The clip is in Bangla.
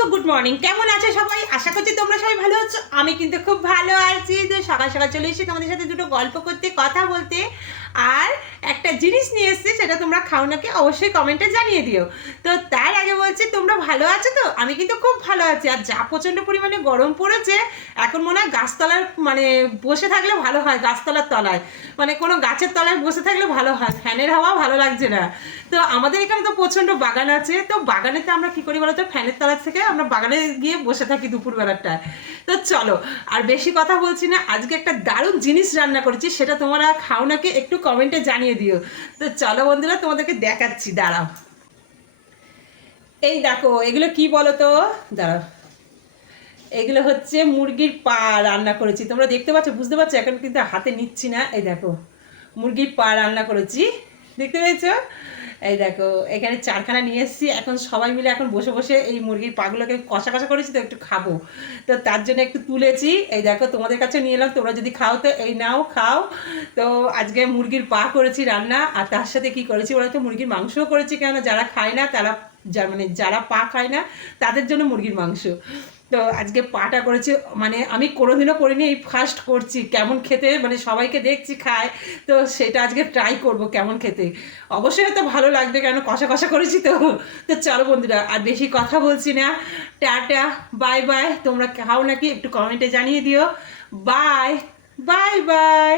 তো গুড মর্নিং, কেমন আছে সবাই? আশা করছি তোমরা সবাই ভালো আছো। আমি কিন্তু খুব ভালো আছি। তো সকাল সকাল চলে এসেছি তোমাদের সাথে দুটো গল্প করতে, কথা বলতে। আর একটা জিনিস নিয়ে এসেছি, সেটা তোমরা খাও নাকি অবশ্যই কমেন্টে জানিয়ে দিও। তো তার আগে বলছি, তোমরা ভালো আছো তো? আমি কিন্তু খুব ভালো আছি। আর যা প্রচণ্ড পরিমাণে গরম পড়েছে, এখন মনে হয় গাছতলার মানে বসে থাকলে ভালো হয়, গাছতলার তলায় মানে কোনো গাছের তলায় বসে থাকলে ভালো হয়, ফ্যানের হাওয়া ভালো লাগছে না। তো আমাদের এখানে তো প্রচণ্ড বাগান আছে, তো বাগানেতে আমরা কী করি বলো তো, ফ্যানের তলার থেকে আমরা বাগানে গিয়ে বসে থাকি দুপুরবেলাটায়। তো চলো, আর বেশি কথা বলছি না, আজকে একটা দারুণ জিনিস রান্না করেছি, সেটা তোমরা খাও নাকি একটু কমেন্টে জানিয়ে দিও। তো চলো বন্ধুরা, তোমাদেরকে দেখাচ্ছি, দাঁড়াও। এই দেখো, এগুলো কি বলো তো, দাঁড়াও। এগুলো হচ্ছে মুরগির পা রান্না করেছি, তোমরা দেখতে পাচ্ছ, বুঝতে পারছো? এখন কিন্তু হাতে নিচ্ছি না। এই দেখো, মুরগির পা রান্না করেছি, দেখতে পেয়েছো? এই দেখো, এখানে চারখানা নিয়ে এসেছি। এখন সবাই মিলে এখন বসে বসে এই মুরগির পাগুলোকে কষা কষা করেছি, তো একটু খাবো। তো তার জন্য একটু তুলেছি। এই দেখো, তোমাদের কাছে নিয়ে এলাম, তোমরা যদি খাও তো এই নাও, খাও। তো আজকে মুরগির পা করেছি রান্না, আর তার সাথে কি করেছি বলো তো, মুরগির মাংসও করেছি। কেন, যারা খায় না তারা, মানে যারা পা খায় না তাদের জন্য মুরগির মাংস। তো আজকে পাটা করেছি, মানে আমি কোনোদিনও করিনি, এই ফার্স্ট করছি। কেমন খেতে, মানে সবাইকে দেখছি খায়, তো সেটা আজকে ট্রাই করব কেমন খেতে। অবশ্যই হয়তো ভালো লাগবে, কেন কষা কষা করেছি তো। তো চলো বন্ধুরা, আর বেশি কথা বলছি না, টাটা, বাই বাই। তোমরা খাও নাকি একটু কমেন্টে জানিয়ে দিও। Bye bye bye.